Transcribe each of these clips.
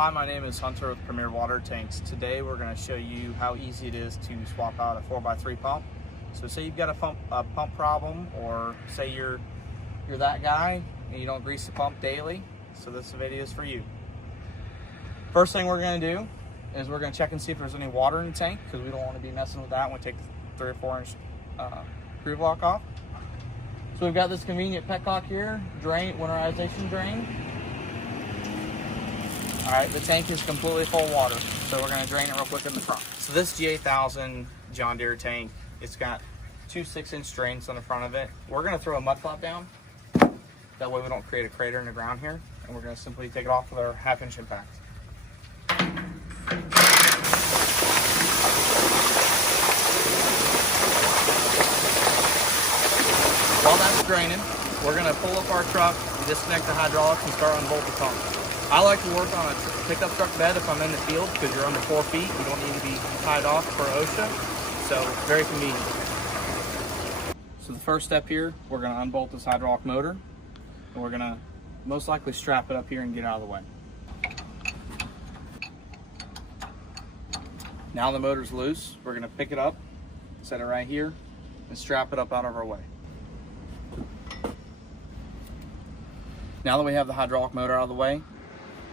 Hi, my name is Hunter with Premier Water Tanks. Today we're going to show you how easy it is to swap out a 4x3 pump. So say you've got a pump problem, or say you're that guy and you don't grease the pump daily, so this video is for you. First thing we're going to do is we're going to check and see if there's any water in the tank, because we don't want to be messing with that when we take the 3 or 4 inch groove block off. So we've got this convenient petcock here, drain, winterization drain. All right, the tank is completely full of water, so we're going to drain it real quick in the front. So this G8000 John Deere tank, it's got 2 6-inch drains on the front of it. We're going to throw a mud flap down. That way we don't create a crater in the ground here, and we're going to simply take it off with our 1/2-inch impact. While that's draining, we're going to pull up our truck, disconnect the hydraulics, and start unbolt the pump. I like to work on a pickup truck bed if I'm in the field, because you're under 4 feet. You don't need to be tied off for OSHA, so it's very convenient. So the first step here, we're going to unbolt this hydraulic motor, and we're going to most likely strap it up here and get out of the way. Now the motor's loose, we're going to pick it up, set it right here, and strap it up out of our way. Now that we have the hydraulic motor out of the way,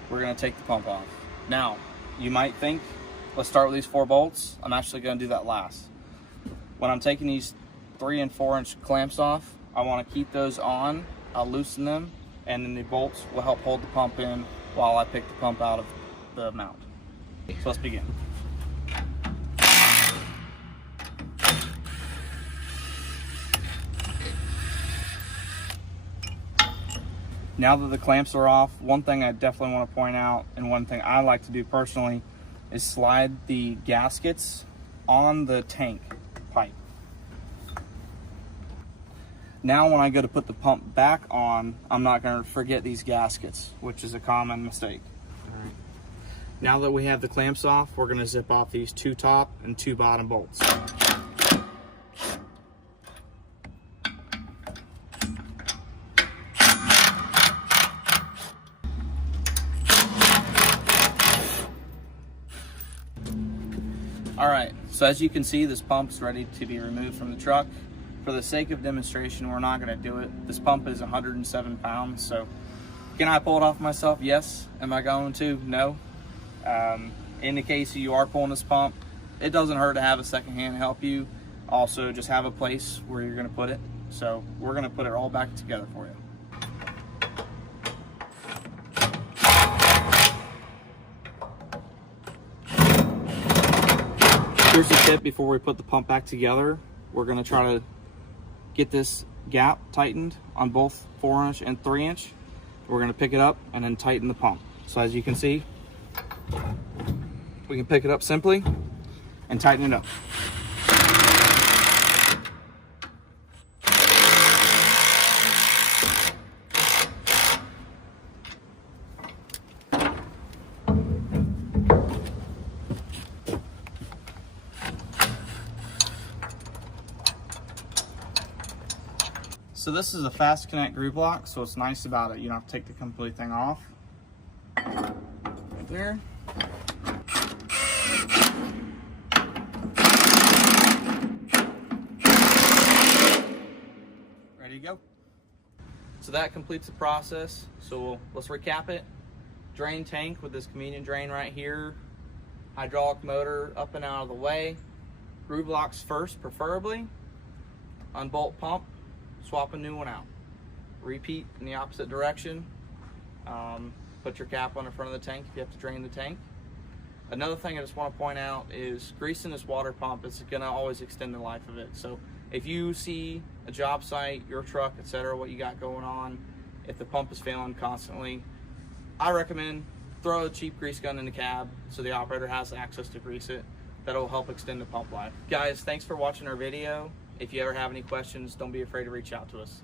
we're going to take the pump off. Now, you might think, let's start with these 4 bolts. I'm actually going to do that last. When I'm taking these 3 and 4 inch clamps off, I want to keep those on. I'll loosen them, and then the bolts will help hold the pump in while I pick the pump out of the mount. So let's begin. Now that the clamps are off, one thing I definitely want to point out, and one thing I like to do personally, is slide the gaskets on the tank pipe. Now when I go to put the pump back on, I'm not going to forget these gaskets, which is a common mistake. All right. Now that we have the clamps off, we're going to zip off these 2 top and 2 bottom bolts. All right, so as you can see, this pump's ready to be removed from the truck. For the sake of demonstration, we're not gonna do it. This pump is 107 pounds, so can I pull it off myself? Yes. Am I going to? No. In the case you are pulling this pump, it doesn't hurt to have a second hand help you. Also, just have a place where you're gonna put it. So we're gonna put it all back together for you. Here's the tip before we put the pump back together. We're going to try to get this gap tightened on both 4 inch and 3 inch. We're going to pick it up and then tighten the pump. So as you can see, we can pick it up simply and tighten it up. So this is a fast connect groove block, so what's nice about it, you don't have to take the complete thing off. Right there. Ready to go. So that completes the process. So let's recap it. Drain tank with this convenient drain right here. Hydraulic motor up and out of the way. Groove blocks first, preferably. Unbolt pump. Swap a new one out. Repeat in the opposite direction. Put your cap on the front of the tank if you have to drain the tank. Another thing I just want to point out is greasing this water pump is going to always extend the life of it. So if you see a job site, your truck, etc., what you got going on, if the pump is failing constantly, I recommend throw a cheap grease gun in the cab so the operator has access to grease it. That'll help extend the pump life. Guys, thanks for watching our video. If you ever have any questions, don't be afraid to reach out to us.